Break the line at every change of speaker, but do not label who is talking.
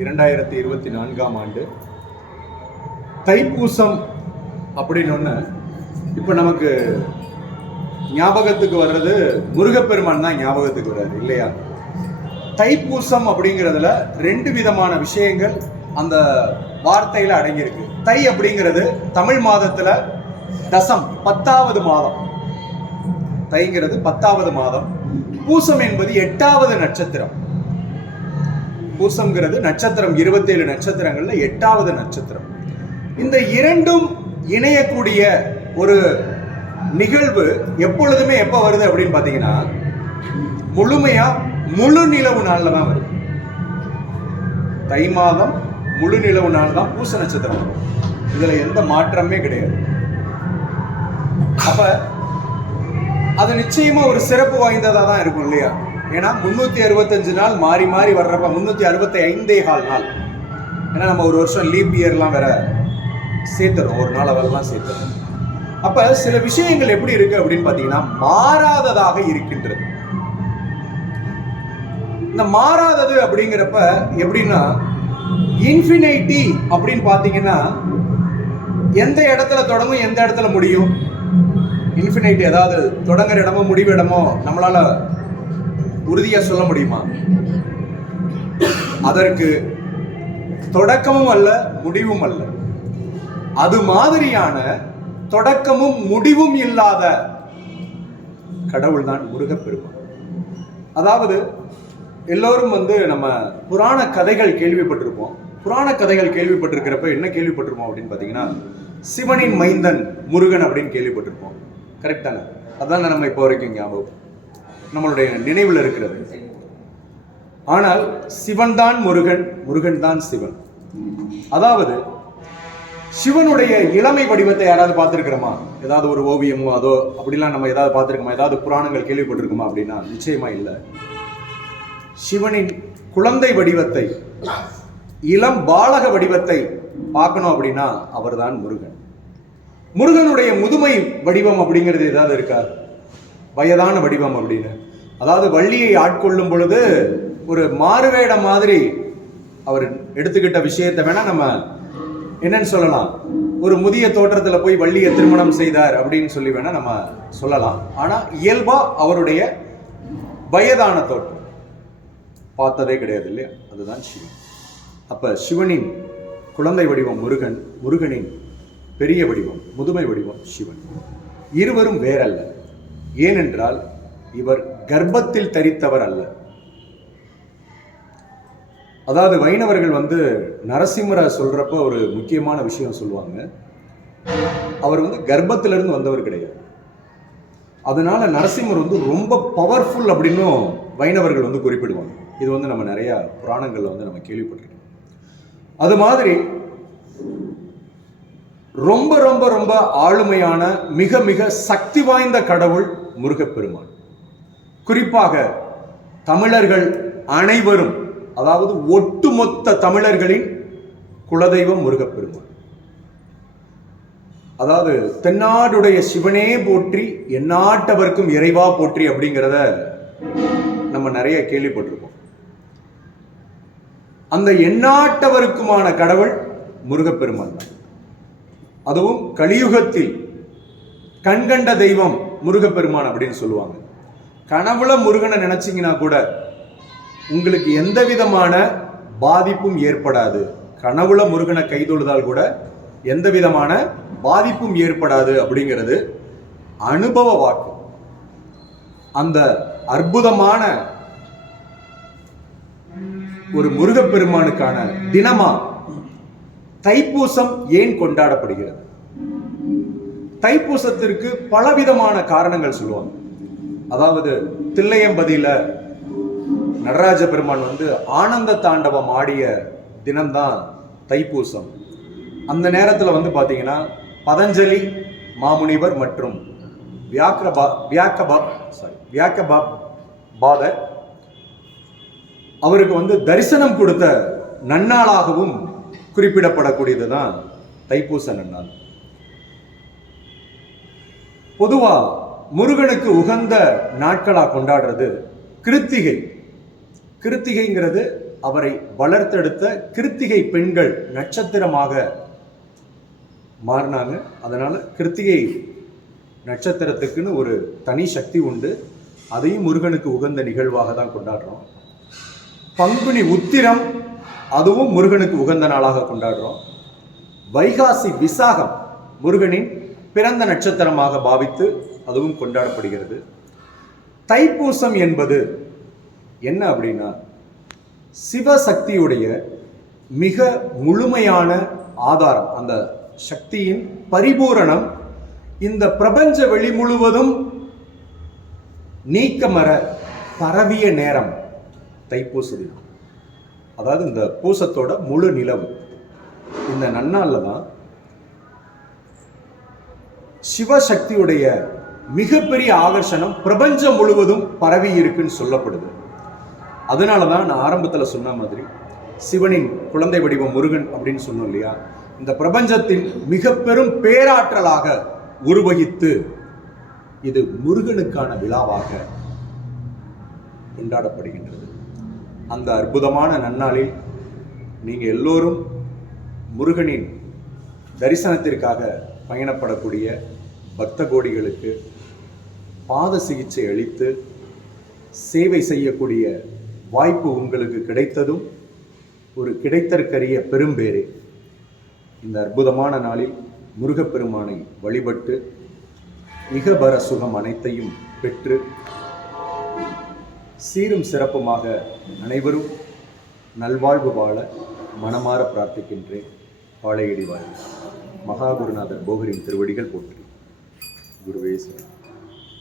இரண்டாயிரத்தி இருபத்தி நான்காம் ஆண்டு. தைப்பூசம் அப்படின்னு ஒன்று இப்போ நமக்கு ஞாபகத்துக்கு வர்றது முருகப்பெருமான் தான் ஞாபகத்துக்கு வர்றாரு இல்லையா? தைப்பூசம் அப்படிங்கிறதுல ரெண்டு விதமான விஷயங்கள் அந்த வார்த்தையில அடங்கியிருக்கு. தை அப்படிங்கிறது தமிழ் மாதத்துல தசம் பத்தாவது மாதம். தைங்கிறது பத்தாவது மாதம். பூசம் என்பது எட்டாவது நட்சத்திரம். பூசம்ங்கிறது நட்சத்திரம் இருபத்தேழு நட்சத்திரங்கள்ல எட்டாவது நட்சத்திரம். இந்த இரண்டும் இணையக்கூடிய ஒரு நிகழ்வு எப்பொழுதுமே எப்ப வருது அப்படின்னு பாத்தீங்கன்னா முழுமையா முழு நிலவு நாள்ல தான் வருது. தை மாதம் முழு நிலவு நாள் தான் பூச நட்சத்திரம். வரும். இதுல எந்த மாற்றமே கிடையாது. அப்ப அது நிச்சயமா ஒரு சிறப்பு வாய்ந்ததா தான் இருக்கும் இல்லையா? ஏன்னா முன்னூற்றி அறுபத்தஞ்சு நாள் மாறி மாறி வர்றப்ப முந்நூற்றி அறுபத்தி ஐந்தே கால் நாள். ஏன்னா நம்ம ஒரு வருஷம் லீப் இயர்லாம் வேற சேர்த்துறோம். ஒரு நாள் அவெல்லாம் சேர்த்துறோம். அப்போ சில விஷயங்கள் எப்படி இருக்கு அப்படின்னு பார்த்தீங்கன்னா மாறாததாக இருக்கின்றது. இந்த மாறாதது அப்படிங்கிறப்ப எப்படின்னா இன்ஃபினைட்டி அப்படின்னு பார்த்தீங்கன்னா எந்த இடத்துல தொடங்கும் எந்த இடத்துல முடியும்? இன்ஃபினைட்டி அதாவது தொடங்குற இடமோ முடிவு இடமோ நம்மளால் உறுதியா சொல்ல முடியுமா? அதற்கு தொடக்கமும் அல்ல முடிவும் அல்ல. அது மாதிரியான தொடக்கமும் முடிவும் இல்லாத கடவுள் தான் முருகப்பெருமான். அதாவது எல்லோரும் வந்து நம்ம புராண கதைகள் கேள்விப்பட்டிருப்போம். புராண கதைகள் கேள்விப்பட்டிருக்கிறப்ப என்ன கேள்விப்பட்டிருப்போம் அப்படின்னு பார்த்தீங்கன்னா சிவனின் மைந்தன் முருகன் அப்படின்னு கேள்விப்பட்டிருப்போம். கரெக்டான அதான் நம்ம இப்போ வரைக்கும் ஞாபகம்? நம்மளுடைய நினைவில் இருக்கிறது. ஆனால் சிவன் தான் முருகன் முருகன் தான் சிவன். அதாவது சிவனுடைய இளமை வடிவத்தை யாராவது பார்த்துருக்கிறோமா? ஏதாவது ஒரு ஓவியமோ அதோ அப்படிலாம் நம்ம ஏதாவது பார்த்துருக்கோமா? ஏதாவது புராணங்கள் கேள்விப்பட்டிருக்கோமா அப்படின்னா? நிச்சயமா இல்லை. சிவனின் குழந்தை வடிவத்தை இளம் பாலக வடிவத்தை பார்க்கணும் அப்படின்னா அவர்தான் முருகன். முருகனுடைய முதுமை வடிவம் அப்படிங்கிறது ஏதாவது இருக்கா? வயதான வடிவம் அப்படின்னு. அதாவது வள்ளியை ஆட்கொள்ளும் பொழுது ஒரு மாறுவேடம் மாதிரி அவர் எடுத்துக்கிட்ட விஷயத்தை வேணா நம்ம என்னன்னு சொல்லலாம். ஒரு முதிய தோற்றத்தில் போய் வள்ளியை திருமணம் செய்தார் அப்படின்னு சொல்லி வேணா நம்ம சொல்லலாம். ஆனால் இயல்பா அவருடைய வயதான தோற்றம். பார்த்ததே கிடையாது இல்லையா? அதுதான் சிவன். அப்ப சிவனின் குழந்தை வடிவம் முருகன் முருகனின் பெரிய வடிவம் முதுமை வடிவம் சிவன். இருவரும் வேறல்ல. ஏனென்றால் இவர் கர்ப்பத்தில் தரித்தவர் அல்ல. அதாவது வைணவர்கள் வந்து நரசிம்மரை சொல்றப்ப ஒரு முக்கியமான விஷயம் சொல்லுவாங்க. அவர் வந்து கர்ப்பத்திலிருந்து வந்தவர் கிடையாது. அதனால நரசிம்மர் வந்து ரொம்ப பவர்ஃபுல் அப்படின்னும் வைணவர்கள் வந்து குறிப்பிடுவாங்க. இது வந்து நம்ம நிறைய புராணங்கள்ல வந்து நம்ம கேள்விப்பட்டிருக்கோம். அது மாதிரி ரொம்ப ரொம்ப ரொம்ப ஆளுமையான மிக மிக சக்தி வாய்ந்த கடவுள் முருகப்பெருமான். குறிப்பாக தமிழர்கள் அனைவரும் அதாவது ஒட்டுமொத்த தமிழர்களின் குலதெய்வம் முருகப்பெருமான். அதாவது தென்னாடுடைய சிவனே போற்றி எந்நாட்டவர்க்கும் இறைவா போற்றி அப்படிங்கிறத நம்ம நிறைய கேள்விப்பட்டிருக்கோம். அந்த எந்நாட்டவருக்குமான கடவுள் முருகப்பெருமான் தான். அதுவும் கலியுகத்தில் கண்கண்ட தெய்வம் முருகப்பெருமான் அப்படின்னு சொல்லுவாங்க. கனவுல முருகனை நினைச்சிங்கன்னா கூட உங்களுக்கு எந்த விதமான பாதிப்பும் ஏற்படாது. கனவுல முருகனை கைதொழுதால் கூட எந்த விதமான பாதிப்பும் ஏற்படாது அப்படிங்கிறது அனுபவ வாக்கு. அந்த அற்புதமான ஒரு முருகப்பெருமானுக்கான தினமா தைப்பூசம் ஏன் கொண்டாடப்படுகிறது? தைப்பூசத்திற்கு பலவிதமான காரணங்கள் சொல்லுவாங்க. அதாவது தில்லையம்பதியில நடராஜ பெருமான் வந்து ஆனந்த தாண்டவம் ஆடிய தினம்தான் தைப்பூசம். அந்த நேரத்தில் வந்து பார்த்தீங்கன்னா பதஞ்சலி மாமுனிவர் மற்றும் வியாக்கிரபா வியாக்கபா சாரி வியாக்கபா பாதர் அவருக்கு வந்து தரிசனம் கொடுத்த நன்னாளாகவும் குறிப்பிடப்படக்கூடியது தான் தைப்பூச நன்னாள். பொதுவா முருகனுக்கு உகந்த நாட்களாக கொண்டாடுறது கிருத்திகை. கிருத்திகைங்கிறது அவரை வளர்த்தெடுத்த கிருத்திகை பெண்கள் நட்சத்திரமாக மாறினாங்க. அதனால கிருத்திகை நட்சத்திரத்துக்குன்னு ஒரு தனி சக்தி உண்டு. அதையும் முருகனுக்கு உகந்த நிகழ்வாக தான் கொண்டாடுறோம். பங்குனி உத்திரம் அதுவும் முருகனுக்கு உகந்த நாளாக கொண்டாடுறோம். வைகாசி விசாகம் முருகனின் பிறந்த நட்சத்திரமாக பாவித்து அதுவும் கொண்டாடப்படுகிறது. தைப்பூசம் என்பது என்ன அப்படின்னா சிவசக்தியுடைய மிக முழுமையான ஆதாரம் அந்த சக்தியின் பரிபூரணம் இந்த பிரபஞ்ச வெளி முழுவதும் நீக்கமர பரவிய நேரம் தைப்பூச தினம். அதாவது இந்த பூசத்தோட முழு நிலவு. இந்த நன்னாளில் தான் சிவசக்தியுடைய மிகப்பெரிய ஆகர்ஷணம் பிரபஞ்சம் முழுவதும் பரவி இருக்குன்னு சொல்லப்படுது. அதனால தான் நான் ஆரம்பத்தில் சொன்ன மாதிரி சிவனின் குழந்தை வடிவம் முருகன் அப்படின்னு சொன்னோம் இல்லையா? இந்த பிரபஞ்சத்தின் மிக பெரும் பேராற்றலாக உருவகித்து இது முருகனுக்கான விழாவாக கொண்டாடப்படுகின்றது. அந்த அற்புதமான நன்னாளில் நீங்கள் எல்லோரும் முருகனின் தரிசனத்திற்காக பயணப்படக்கூடிய பக்த கோடிகளுக்கு பாத சிகிச்சை அளித்து சேவை செய்யக்கூடிய வாய்ப்பு உங்களுக்கு கிடைத்ததும் ஒரு கிடைத்தற்கரிய பெரும்பேரே இந்த அற்புதமான நாளில் முருகப்பெருமானை வழிபட்டு இகபர சுகம் அனைத்தையும் பெற்று சீரும் சிறப்புமாக அனைவரும் நல்வாழ்வு வாழ மனமாற பிரார்த்திக்கின்றேன். வாழையடி வாழ்வு மகாகுருநாதர் போகரின் திருவடிகள் போற்றி குருவே